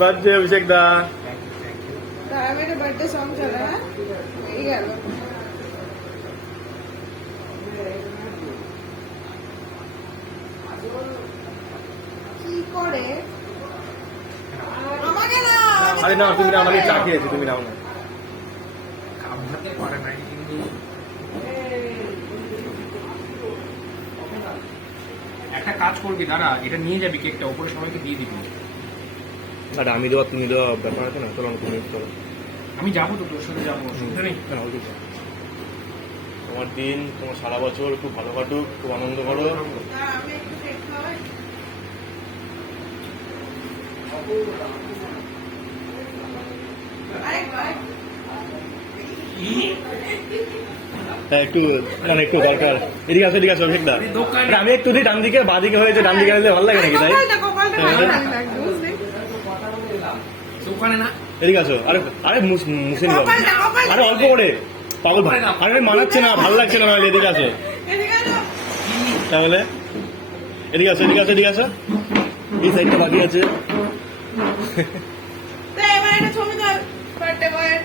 Birthday অভিষেক দা। मेरे birthday song चला है ये गেল কি করে আমাকে না আরে না তুমি না আমাকে চা খেয়েছো তুমি নাও না। কামড়াতে পারে না কিন্তু একটা কাজ করবি, দাঁড়া, এটা নিয়ে যাবি কেকটা, ওপরে সবাইকে দিয়ে দিবি। আরে আমি দেওয়া তুমি দেওয়া ব্যাপার আছে না, চলো তুমি চলো। আমি যাবো তো, তোর সাথে যাবো, অসুবিধা নেই। তোমার দিন তোমার সারা বছর খুব ভালো কাটুক, খুব আনন্দ করো। আমি একটু কেক খাওয়াই হ্যাঁ একটু মানে একটু দরকার। এদিকে আসো, এদিকে আসো অভিষেক দা। আমি একটু দিই ডান দিকে, বাঁ দিকে হয়েছে, ডান দিকে হলে ভালো লাগে নাকি? তাই ওখানে না, এদিকে আসো। আরে আরে মুসে নিও, আরে অল্প করে পাগল ভাই। আরে মানাচ্ছে না, ভালো লাগছে না। এদিকে আসো তাহলে, এদিকে আসো, এদিকে আসো, এদিকে আসো। এই সাইডটা বাকি আছে। এবার একটা ছবি তোল বার্থডে বয়ের।